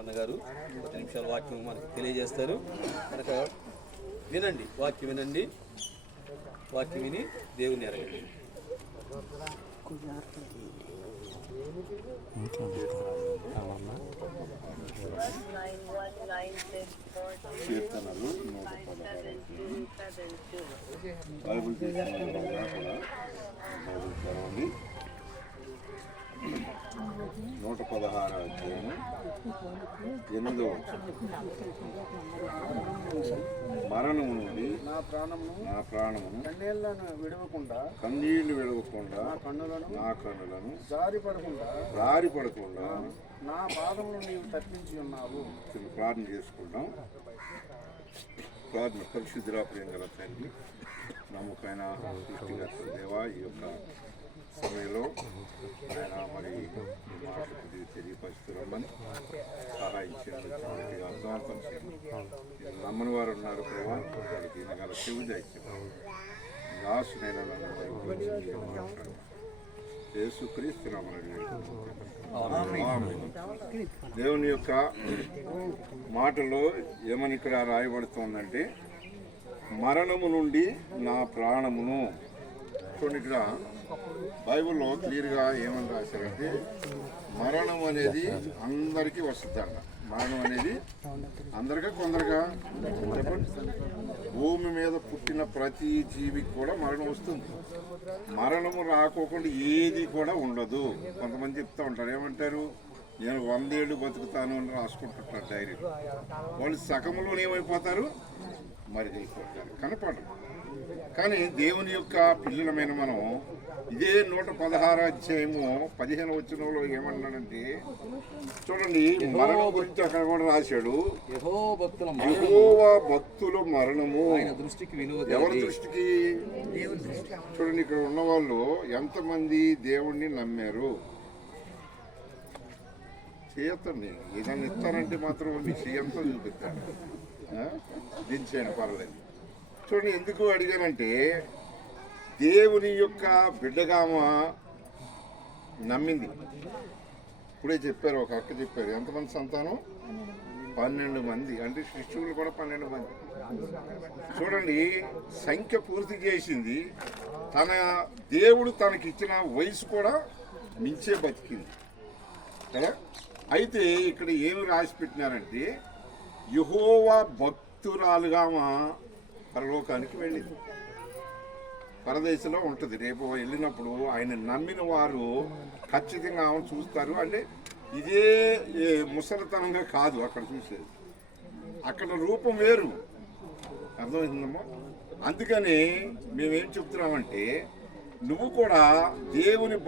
అన్నగారు 10 నిమిషాల వాక్యం మనకు తెలియజేస్తారు. కనుక వినండి, వాక్యం వినండి, వాక్యం విని దేవుని ఎరగండి. కీర్తనలు 116 బైబిల్ తీసుకున్న బైబిల్ చదవండి. 116 అధ్యాయము 8వ మరణము నుండి నా ప్రాణమును కన్నీళ్లు విడవకుండా నా కన్నులను జారి పడకుండా నా పాదమును నీవు తప్పించి ఉన్నావు. ప్రార్థన చేసుకుంటాం. ప్రార్థన. పరిశుద్ధురా ప్రియం గల తండ్రి, నమ్మకమైన సృష్టికర్త దేవా, ఈ యొక్క సమయంలో ఆయన మరి మాటలు కొద్దిగా తెలియపరుస్తున్నామని సహాయం చేయాలి, అర్థవంతం చేయాలి. నమ్మని వారు ఉన్నారు ప్రభావ, వారికి ఈయనగల చెవి దయచేయాలి. దాసునైనా నన్ను యేసుక్రీస్తు నామమున దేవుని యొక్క మాటలో ఏమని ఇక్కడ రాయబడుతోందంటే, మరణము నుండి నా ప్రాణమును. చూడండి, ఇక్కడ బైబిల్లో క్లియర్గా ఏమని రాశారంటే, మరణం అనేది అందరికీ వస్తుందంట. మరణం అనేది అందరికీ కొందరుగా చెప్పండి. భూమి మీద పుట్టిన ప్రతి జీవికి కూడా మరణం వస్తుంది. మరణము రాకోకుండా ఏది కూడా ఉండదు. కొంతమంది చెప్తూ ఉంటారు, ఏమంటారు, నేను 100 ఏళ్ళు బతుకుతాను అని రాసుకుంటుంటారు డైరీ. వాళ్ళు సగంలోనే ఏమైపోతారు, మరి అయిపోతారు, కనపడరు. కానీ దేవుని యొక్క పిల్లలమైన మనం ఇదే 116 అధ్యాయము 15వ వచనంలో ఏమన్నాడంటే, చూడండి, మరణం గురించి అక్కడ కూడా రాశాడు. యెహోవా భక్తుల మరణము ఎవరి దృష్టికి? చూడండి, ఇక్కడ ఉన్న వాళ్ళు ఎంతమంది దేవుణ్ణి నమ్మారు? చేయొద్దండి, ఏదైనా ఇస్తారంటే మాత్రం మీ చేయంతో చూపిస్తాను, దించేయండి, పర్లేదు. చూడండి, ఎందుకు అడిగానంటే, దేవుని యొక్క బిడ్డగా నమ్మింది. ఇప్పుడే చెప్పారు, ఒక అక్క చెప్పారు, ఎంతమంది సంతానం? 12 మంది. అంటే శిష్యులు కూడా 12 మంది. చూడండి, సంఖ్య పూర్తి చేసింది. తన దేవుడు తనకిచ్చిన వయసు కూడా మించే బతికింది కదా. అయితే ఇక్కడ ఏమి రాసి పెట్టినారంటే, యెహోవా భక్తురాలుగా పరలోకానికి వెళ్ళింది. పరదేశంలో ఉంటుంది. రేపు వెళ్ళినప్పుడు ఆయన నమ్మిన వారు ఖచ్చితంగా ఆమెను చూస్తారు. అంటే ఇదే ముసలితనంగా కాదు అక్కడ చూసేది, అక్కడ రూపం వేరు. అర్థమవుతుందమ్మా? అందుకని మేమేం చెప్తున్నామంటే, నువ్వు కూడా దేవుని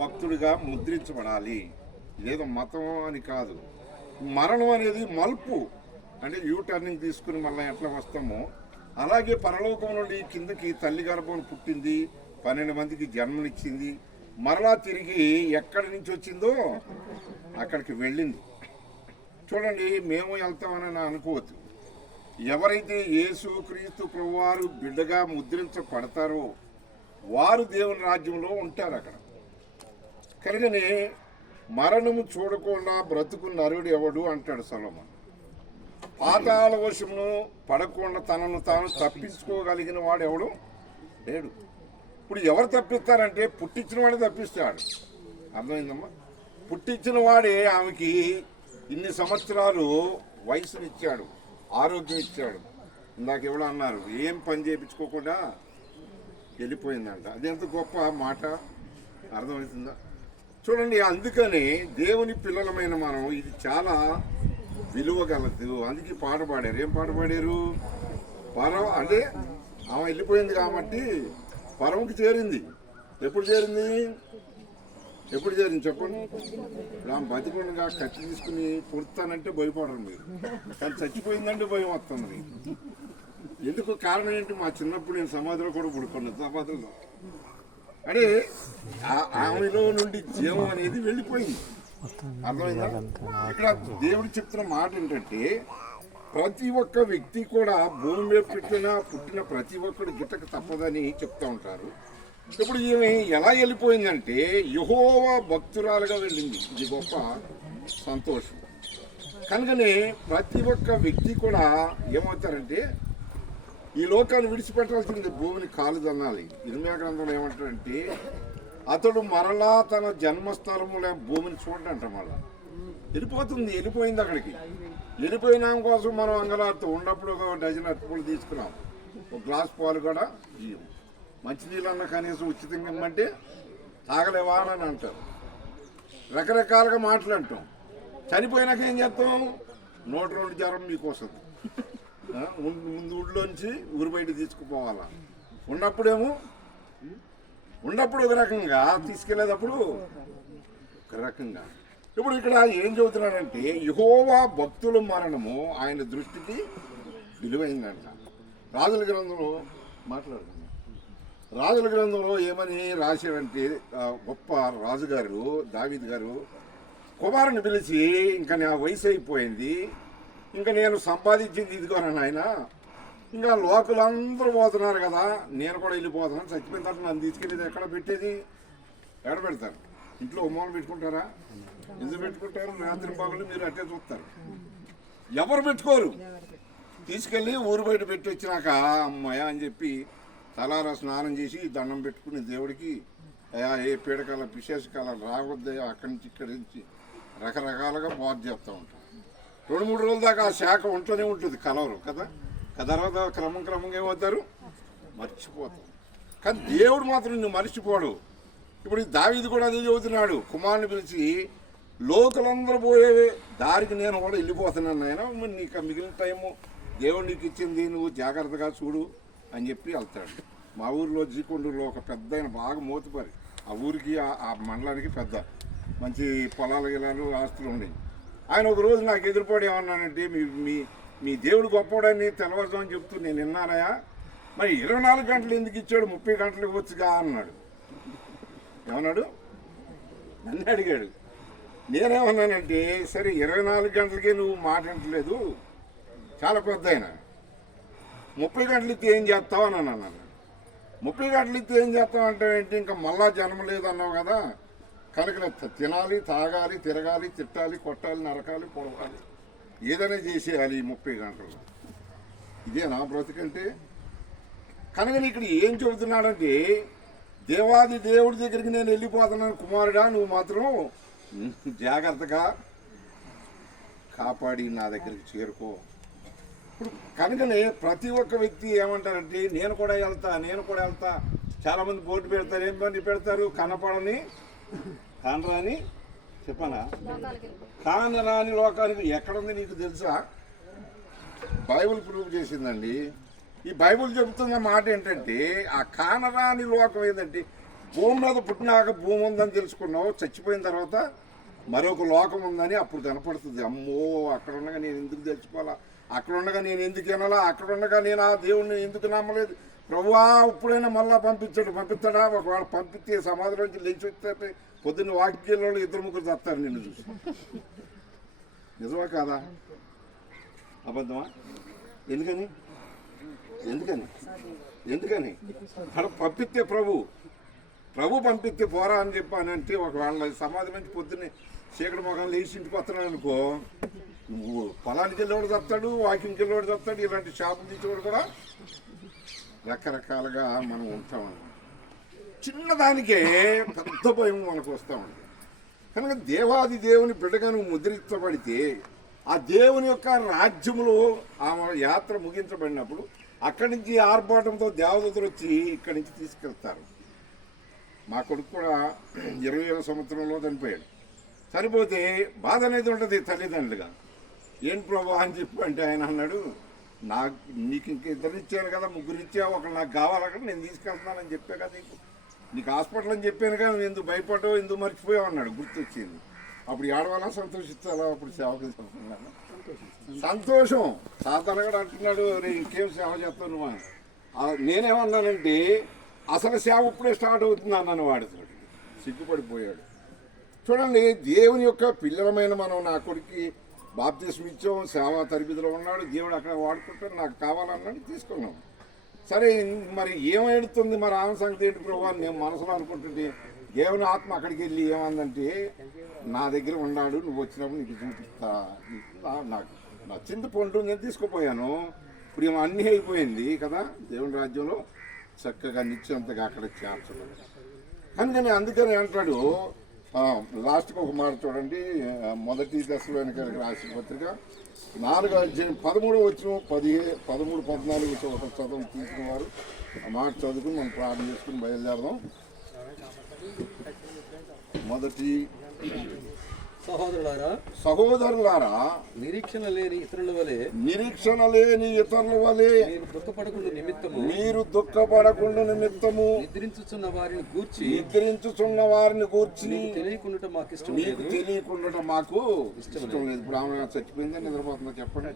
భక్తుడిగా ముద్రించబడాలి. ఇదేదో మతం అని కాదు. మరణం అనేది మలుపు. అంటే యూ టర్నింగ్ తీసుకుని మళ్ళీ ఎట్లా వస్తామో అలాగే పరలోకం నుండి కిందకి తల్లి గర్భం పుట్టింది, 12 మందికి జన్మనిచ్చింది, మరలా తిరిగి ఎక్కడి నుంచి వచ్చిందో అక్కడికి వెళ్ళింది. చూడండి, మేము వెళ్తామని అనుకోవద్దు. ఎవరైతే యేసు క్రీస్తు ప్రభువారు బిడ్డగా ముద్రించబడతారో వారు దేవుని రాజ్యంలో ఉంటారు అక్కడ. కనుకనే మరణము చూడకుండా బ్రతుకు నరుడు ఎవడు అంటాడు సొలొమోను. పాతాళ వశమును పడకుండా తనను తాను తప్పించుకోగలిగిన వాడు ఎవడు లేడు. ఇప్పుడు ఎవరు తప్పిస్తారంటే, పుట్టించిన వాడే తప్పిస్తాడు. అర్థమైందమ్మా? పుట్టించిన వాడే ఆమెకి ఇన్ని సంవత్సరాలు వయసునిచ్చాడు, ఆరోగ్యం ఇచ్చాడు. ఇందాక ఎవడో అన్నారు, ఏం పని చేయించుకోకుండా వెళ్ళిపోయిందంట. అది ఎంత గొప్ప మాట. అర్థమవుతుందా? చూడండి, అందుకని దేవుని పిల్లలమైన మనం ఇది చాలా విలువ గలదు. అందుకే పాట పాడారు. ఏం పాట పాడారు? అంటే ఆమె వెళ్ళిపోయింది కాబట్టి పరముకి చేరింది. ఎప్పుడు చేరింది చెప్పండి. ఆమె బతికుండా కత్తి తీసుకుని పుడతానంటే భయపడరు మీరు, కానీ చచ్చిపోయిందంటే భయం వస్తుంది. ఎందుకు కారణం ఏంటి? మా చిన్నప్పుడు నేను సమాధిలో కూడా పుడుకున్నాను. సమాధిలో అంటే ఆమెలో నుండి జీవం అనేది వెళ్ళిపోయింది. అర్థమైందా? ఇక్కడ దేవుడు చెప్తున్న మాట ఏంటంటే, ప్రతి ఒక్క వ్యక్తి కూడా భూమి మీద పుట్టిన ప్రతి ఒక్కడు గిట్టక తప్పదని చెప్తూ ఉంటారు. ఇప్పుడు ఈమె ఎలా వెళ్ళిపోయిందంటే, యెహోవా భక్తురాలుగా వెళ్ళింది. ఇది గొప్ప సంతోషం. కనుకనే ప్రతి ఒక్క వ్యక్తి కూడా ఏమవుతారంటే ఈ లోకాన్ని విడిచిపెట్టాల్సింది భూమిని కాలు తన్నాలి. ఇర్మీయా గ్రంథంలో ఏమంటారంటే అతడు మరలా తన జన్మస్థలములే భూమిని చూడంట. మళ్ళా వెళ్ళిపోయింది అక్కడికి. వెళ్ళిపోయినా కోసం మనం అంగలాడుతూ ఉన్నప్పుడు ఒక డజన్ అరటిపళ్ళు తీసుకున్నాం, ఒక గ్లాస్ పాలు కూడా ఇవ్వం. మంచినీళ్ళన్నా కనీసం ఉచితంగా ఇమ్మంటే తాగలేవా అని అంటారు. రకరకాలుగా మాట్లాడటం. చనిపోయినాక ఏం చేస్తాం? 102 జ్వరం మీకు వస్తుంది. ముందు ఊళ్ళోంచి ఊరు బయట తీసుకుపోవాలా. ఉన్నప్పుడు ఒక రకంగా, తీసుకెళ్లేటప్పుడు ఒక రకంగా. ఇప్పుడు ఇక్కడ ఏం చెబుతున్నాడంటే యెహోవా భక్తుల మరణము ఆయన దృష్టికి విలువైందంట. రాజుల గ్రంథంలో మాట్లాడుతున్నాం. రాజుల గ్రంథంలో ఏమని రాశాడంటే గొప్ప రాజుగారు దావీదు గారు కుమారుని పిలిచి, ఇంకా నా వయసు అయిపోయింది, ఇంకా నేను సంపాదించింది ఇదిగోనని ఆయన, ఇంకా లోకులందరూ పోతున్నారు కదా, నేను కూడా వెళ్ళిపోతున్నాను, చచ్చిపోయిన తర్వాత నన్ను తీసుకెళ్ళేది ఎక్కడ పెట్టేది? ఎక్కడ పెడతారు? ఇంట్లో ఉమ్మలు పెట్టుకుంటారా? ఎందుకు పెట్టుకుంటారు? రాత్రి పగలు మీరు అట్టే చూస్తారు, ఎవరు పెట్టుకోరు. తీసుకెళ్ళి ఊరు బయట పెట్టి వచ్చినాక అమ్మాయ అని చెప్పి తలారా స్నానం చేసి దండం పెట్టుకుని దేవుడికి అయ్యా ఏ పీడకాల విశేషకాల రావద్దయా అక్కడి నుంచి ఇక్కడి నుంచి రకరకాలుగా బాధ చేస్తూ ఉంటాం. 2-3 రోజుల దాకా ఆ శాఖ ఉంటూనే ఉంటుంది, కలవరు కదా. తర్వాత క్రమంగా ఏమవుతారు? మర్చిపోతాం. కానీ దేవుడు మాత్రం నువ్వు మర్చిపోడు. ఇప్పుడు దావీదు కూడా అదే చదువుతున్నాడు. కుమారుని పిలిచి లోకలందరూ పోయే దారికి నేను కూడా వెళ్ళిపోతున్నాను ఆయన, నీకు మిగిలిన టైము దేవుడు నీకు ఇచ్చింది, నువ్వు జాగ్రత్తగా చూడు అని చెప్పి వెళ్తాడు. మా ఊరిలో జీకొండూరులో ఒక పెద్ద ఆయన బాగా మోతుపరి, ఆ ఊరికి ఆ మండలానికి పెద్ద మంచి పొలాలు గిలాలు ఆస్తులు ఉన్నాయి. ఆయన ఒక రోజు నాకు ఎదురుపడి ఏమన్నానంటే మీ దేవుడు గొప్పవాడని తెలవద్దామని చెప్తూ నేను విన్నానయా, మరి 24 గంటలు ఎందుకు ఇచ్చాడు, 30 గంటలకు వచ్చిగా అన్నాడు. ఏమన్నాడు? నన్ను అడిగాడు. నేనేమన్నానంటే సరే 24 గంటలకే నువ్వు మాట్లాడలేదు, చాలా పెద్ద ఆయన, 30 గంటలు ఇస్తే ఏం చేస్తావు అని అన్నాను. 30 గంటలు ఇస్తే ఏం చేస్తావు అంటే ఏంటి, ఇంకా మళ్ళా జన్మ లేదన్నావు కదా, కనుక తినాలి, తాగాలి, తిరగాలి, తిట్టాలి, కొట్టాలి, నరకాలి, పొడవాలి, ఏదైనా చేసేయాలి ఈ 30 గంటలు. ఇదే నా బ్రతికంటే. కనుక ఇక్కడ ఏం చెబుతున్నాడంటే దేవాది దేవుడి దగ్గరికి నేను వెళ్ళిపోతున్నాను కుమారుడా, నువ్వు మాత్రం జాగ్రత్తగా కాపాడి నా దగ్గరికి చేరుకో. ఇప్పుడు కనుకనే ప్రతి ఒక్క వ్యక్తి ఏమంటారంటే నేను కూడా వెళ్తా. చాలామంది బోర్డు పెడతారు. ఏం పని పెడతారు? కనపడని కానరాని చెప్పనా, కానరాని లోకానికి ఎక్కడుంది నీకు తెలుసా? బైబిల్ ప్రూవ్ చేసిందండి. ఈ బైబిల్ చెబుతున్న మాట ఏంటంటే ఆ కానరాని లోకం ఏంటంటే భూమి మీద పుట్టినాక భూమి ఉందని తెలుసుకున్నావు, చచ్చిపోయిన తర్వాత మరొక లోకం ఉందని అప్పుడు కనపడుతుంది. అమ్మో అక్కడ ఉండగా నేను ఎందుకు తెలుసుకోవాలా, అక్కడ ఉండగా నేను ఎందుకు వినాలా, అక్కడ ఉండగా నేను ఆ దేవుడిని ఎందుకు నమ్మలేదు, ప్రభువా ఇప్పుడైనా మళ్ళా పంపిస్తాడా? ఒకవేళ పంపిస్తే సమాధిలోంచి లేచి వస్తే పొద్దున్న వాక్యంలో 2-3 చస్తారు నిన్ను చూసి. నిజమా కాదా? అబద్ధమా? ఎందుకని పంపిస్తే ప్రభు పంపిస్తే పోరా అని చెప్పానంటే ఒకవేళ సమాధి నుంచి పొద్దున్నే చీకటి మొఖం లేచి ఇంటికి వస్తున్నాడు అనుకో, నువ్వు పొలానికి వెళ్ళేవాడు చెప్తాడు, వాకింగ్కి వెళ్ళేవాడు చెప్తాడు, ఇలాంటి షాపులు తీసేవాడు కూడా రకరకాలుగా మనం ఉంటామన్నమాట. చిన్నదానికే పెద్ద భయం మనకు వస్తూ ఉంటుంది. కనుక దేవాది దేవుని బిడ్డగా నువ్వు ముద్రించబడితే ఆ దేవుని యొక్క రాజ్యములో ఆ యాత్ర ముగించబడినప్పుడు అక్కడి నుంచి ఆర్భాటంతో దేవదూతలు వచ్చి ఇక్కడి నుంచి తీసుకెళ్తారు. మా కొడుకు కూడా 20వ సంవత్సరంలో చనిపోయాడు. చనిపోతే బాధ అనేది ఉంటుంది తల్లిదండ్రులుగా. ఏం ప్రభు అని చెప్పి అంటే ఆయన అన్నాడు, నీకు ఇంక 2 ఇచ్చాను కదా, 3 ఇచ్చావు, ఒకళ్ళు నాకు కావాలక్కడ నేను తీసుకెళ్తున్నానని చెప్పే కదా, నీకు హాస్పిటల్ అని చెప్పాను కదా, నువ్వు ఎందుకు భయపడ్డావు, ఎందుకు మర్చిపోయావు అన్నాడు. గుర్తొచ్చింది. అప్పుడు ఏడవాలా సంతోషిస్తాలా? అప్పుడు సేవకులు చెప్తున్నాను సంతోషం. సాధారణ కూడా అంటున్నాడు, రే ఇంకేం సేవ చేస్తావు నువ్వు. నేనేమన్నానంటే అసలు సేవ ఇప్పుడే స్టార్ట్ అవుతుంది అన్నాను. వాడితో సిగ్గుపడిపోయాడు. చూడండి, దేవుని యొక్క పిల్లలమైన మనం నా కొడుకు బాప్తిస్మ ఇచ్చాం, సేవా తరబిదిలో ఉన్నాడు, దేవుడు అక్కడ వాడుకుంటాడు, నాకు కావాలన్నాడు, తీసుకున్నాం. సరే మరి ఏమేడుతుంది, మరి ఆమె సంగతి ఏంటి ప్రభు అని నేను మనసులో అనుకుంటుంటే దేవుని ఆత్మ అక్కడికి వెళ్ళి ఏమందంటే నా దగ్గర ఉన్నాడు, నువ్వు వచ్చినప్పుడు నీకు చూపిస్తా. నాకు నచ్చింది పండు నేను తీసుకుపోయాను. ఇప్పుడు ఏమో అన్నీ అయిపోయింది కదా, దేవుని రాజ్యంలో చక్కగా నిత్యంతగా అక్కడ చేర్చడం. అందుకని అంటాడు లాస్ట్కి ఒక మాట చూడండి, మొదటి దశలోనికి రాసిన పత్రిక 4:13 చదువు తీసుకున్నవారు ఆ మాట చదువుకుని మనం ప్రార్థన చేసుకుని బయలుదేరదాం. మొదటి సహోదరులారా నిరీక్షణ లేని ఇతరుల వలె మీరు దుఃఖపడకుండా నిమిత్తము నిద్రించుచున్న వారిని గూర్చి తెలియకుండా మాకు ఇష్టం లేదు. ఇప్పుడు ఆమె చచ్చిపోయిందా నిద్రపోతుందా చెప్పండి,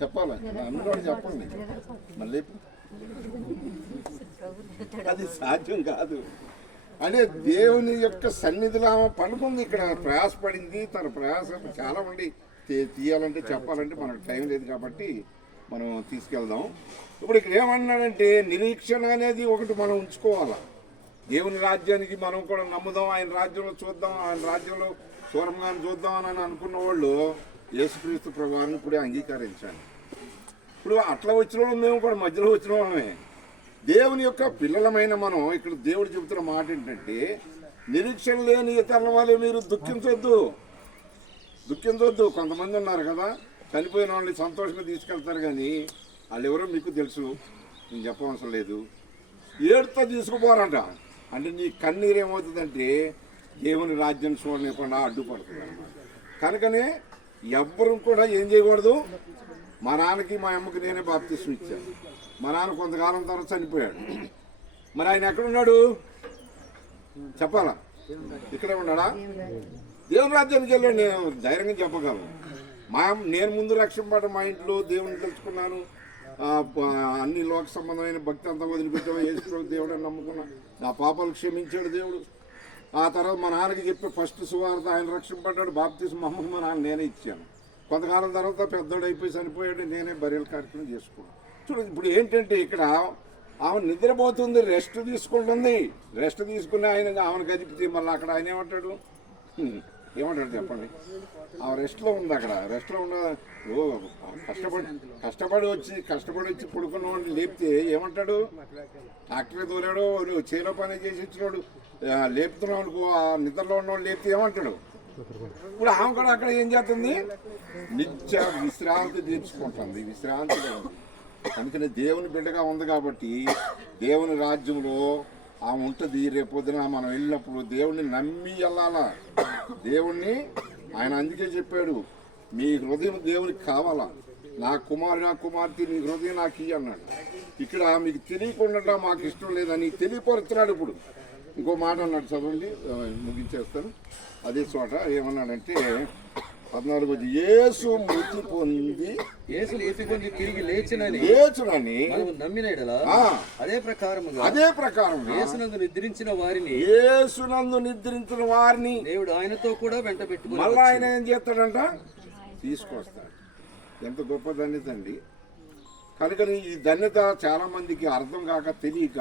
చెప్పాలి అందరూ చెప్పండి. మళ్ళీ అది సాధ్యం కాదు. అంటే దేవుని యొక్క సన్నిధిలో ఆమె పడుకుంది, ఇక్కడ ప్రయాసపడింది. తన ప్రయాస చాలా మంది తీయాలంటే చెప్పాలంటే మనకు టైం లేదు కాబట్టి మనం తీసుకెళ్దాం. ఇప్పుడు ఇక్కడ ఏమన్నాడంటే నిరీక్షణ అనేది ఒకటి మనం ఉంచుకోవాలా. దేవుని రాజ్యానికి మనం కూడా నమ్ముదాం, ఆయన రాజ్యంలో చూద్దాం, ఆయన రాజ్యంలో సూరంగాన్ని చూద్దాం అని అనుకున్న వాళ్ళు యేసుక్రీస్తు ప్రభువాన్ని ఇప్పుడే అంగీకరించాలి. ఇప్పుడు అట్లా వచ్చిన వాళ్ళు మేము కూడా మధ్యలో వచ్చిన వాళ్ళమే. దేవుని యొక్క పిల్లలమైన మనం ఇక్కడ దేవుడు చెబుతున్న మాట ఏంటంటే నిరీక్షణ లేని ఇతరుల వల్ల మీరు దుఃఖించొద్దు. కొంతమంది ఉన్నారు కదా, చనిపోయిన వాళ్ళని సంతోషంగా తీసుకెళ్తారు, కానీ వాళ్ళు ఎవరో మీకు తెలుసు, నేను చెప్పవసరం లేదు. ఏడుతో తీసుకుపోరంట. అంటే నీ కన్నీరు ఏమవుతుందంటే దేవుని రాజ్యం చూడలేకుండా అడ్డుపడుతుంది అన్నమాట. కనుకనే ఎవ్వరూ కూడా ఏం చేయకూడదు. మా నాన్నకి మా అమ్మకి నేనే బాప్తిస్మం ఇచ్చాను. మా నాన్న కొంతకాలం తర్వాత చనిపోయాడు. మరి ఆయన ఎక్కడున్నాడు చెప్పాలా? ఇక్కడే ఉన్నాడా? దేవుని రాజ్యానికి వెళ్ళాడు. నేను ధైర్యంగా చెప్పగలను. నేను ముందు రక్షింపబడ్డ మా ఇంట్లో దేవుని తెలుసుకున్నాను. అన్ని లోక సంబంధమైన భక్తి అంతా వదిలిపెట్టాము. యేసు దేవుడు అని నమ్ముకున్నా. నా పాపాలు క్షమించాడు దేవుడు. ఆ తర్వాత మా నాన్నకి చెప్పి ఫస్ట్ సువార్త ఆయన రక్షింపడ్డాడు. బాప్తిస్మం మమ్మల్ని మా నాన్న నేనే ఇచ్చాను. కొంతకాలం తర్వాత పెద్దోడు అయిపోయి చనిపోయాడు. నేనే బరియల్ కార్యక్రమం చేసుకున్నాను. చూడండి, ఇప్పుడు ఏంటంటే ఇక్కడ ఆమె నిద్రపోతుంది, రెస్ట్ తీసుకుంటుంది. రెస్ట్ తీసుకుని ఆమెను గదిపితే మళ్ళీ అక్కడ ఆయన ఏమంటాడు చెప్పండి? ఆమె రెస్ట్లో ఉంది. అక్కడ రెస్ట్లో ఉన్న కష్టపడి వచ్చి పడుకున్న వాడిని లేపితే ఏమంటాడు? డాక్టరే తోలాడు, చేలో పని చేసి ఇచ్చినాడు, లేపుతున్నావు అనుకో, ఆ నిద్రలో ఉన్నవాడు లేపితే ఏమంటాడు? ఇప్పుడు ఆమె కూడా అక్కడ ఏం చేస్తుంది? నిత్య విశ్రాంతి తీర్చుకుంటుంది. విశ్రాంతిగా ఉంది. అందుకని దేవుని బిడ్డగా ఉంది కాబట్టి దేవుని రాజ్యంలో ఆమె ఉంటుంది. రేపొద్దున మనం వెళ్ళినప్పుడు దేవుణ్ణి నమ్మి వెళ్ళాలా. దేవుణ్ణి ఆయన అందుకే చెప్పాడు, మీ హృదయం దేవునికి కావాలా. నా కుమార్తె నీ హృదయం నాకు ఇయ్యి అన్నాడు. ఇక్కడ మీకు తెలియకుండా మాకు ఇష్టం లేదని తెలియపరుస్తున్నాడు. ఇప్పుడు ఇంకో మాట అన్నాడు, చదవండి, ముగించేస్తాను. అదే చోట ఏమన్నాడంటే 14 యేసు మృతి పొంది తిరిగి లేచునని అదే ప్రకారం యేసునందు నిద్రించిన వారిని దేవుడు ఆయనతో కూడా వెంట పెట్టుకుని మళ్ళీ ఆయన ఏం చేస్తాడంట? తీసుకొస్తాడు. ఎంత గొప్ప ధన్యత అండి. కనుక ఈ ధన్యత చాలా మందికి అర్థం కాక తెలియక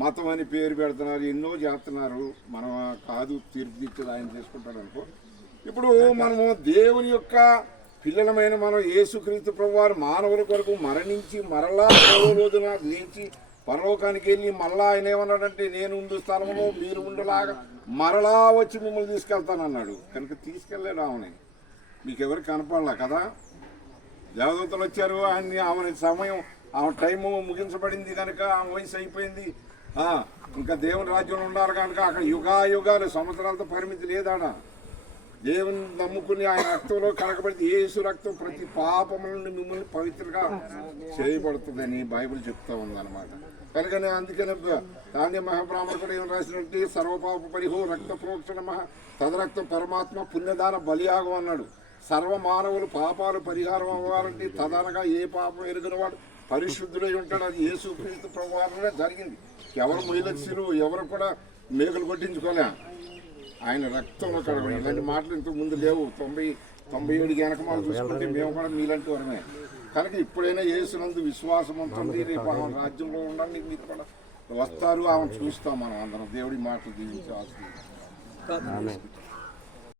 మతం అని పేరు పెడుతున్నారు, ఎన్నో చేస్తున్నారు. మనం కాదు, తీర్పు ఇచ్చేది ఆయన చేసుకుంటాడు అనుకో. ఇప్పుడు మనము దేవుని యొక్క పిల్లలమైన మనం యేసుక్రీస్తు ప్రభువారు మానవుల కొరకు మరణించి మరలా రోజున లేచి పరలోకానికి వెళ్ళి మళ్ళా ఆయన ఏమన్నాడంటే నేను ఉండు స్థలంలో మీరు ఉండలాగా మరలా వచ్చి మిమ్మల్ని తీసుకెళ్తానన్నాడు. కనుక తీసుకెళ్ళాడు. మీకు ఎవరు కనపడలా కదా? దేవదూతలు వచ్చారు, ఆమె సమయం, ఆమె టైము ముగించబడింది కనుక ఆమె వయసు అయిపోయింది. ఇంకా దేవుని రాజ్యంలో ఉన్నారు కనుక అక్కడ యుగాలు సంవత్సరాలతో పరిమితి లేదాడ. దేవుని నమ్ముకుని ఆయన రక్తంలో కలగబడితే యేసు రక్తం ప్రతి పాపముల నుండి మిమ్మల్ని పవిత్రంగా చేయబడుతుందని బైబిల్ చెప్తా ఉందన్నమాట. కనుకనే అందుకనే ధాన్య మహాబ్రాహ్మణ కూడా ఏం రాసినట్టు సర్వపాప పరిహో రక్త ప్రోక్షణ తదరక్తం పరమాత్మ పుణ్యదాన బలియాగం అన్నాడు. సర్వ మానవులు పాపాలు పరిహారం అవ్వాలంటే తదనగా ఏ పాపం ఎరుగినవాడు పరిశుద్ధుడై ఉంటాడు. అది యేసుక్రీస్తు ప్రభువారిలోనే జరిగింది. ఎవరు మొయిలొచ్చిరు, ఎవరు కూడా మేకలు కొట్టించుకోలే. ఆయన రక్తంలో కడగడం. ఇలాంటి మాటలు ఇంతకు ముందు లేవు. 97 వెనకమాలు చూసుకుంటే మేము కూడా మీలాంటి వరమే. కనుక ఇప్పుడైనా యేసునందు విశ్వాసం ఉంటుంది. రేపు రాజ్యంలో ఉండండి. మీకు కూడా వస్తారు, ఆమె చూస్తాం మనం అందరం. దేవుడి మాటలు దీవించి ఆశీర్వదించాలి. ప్రార్థన చేసుకుంటాం.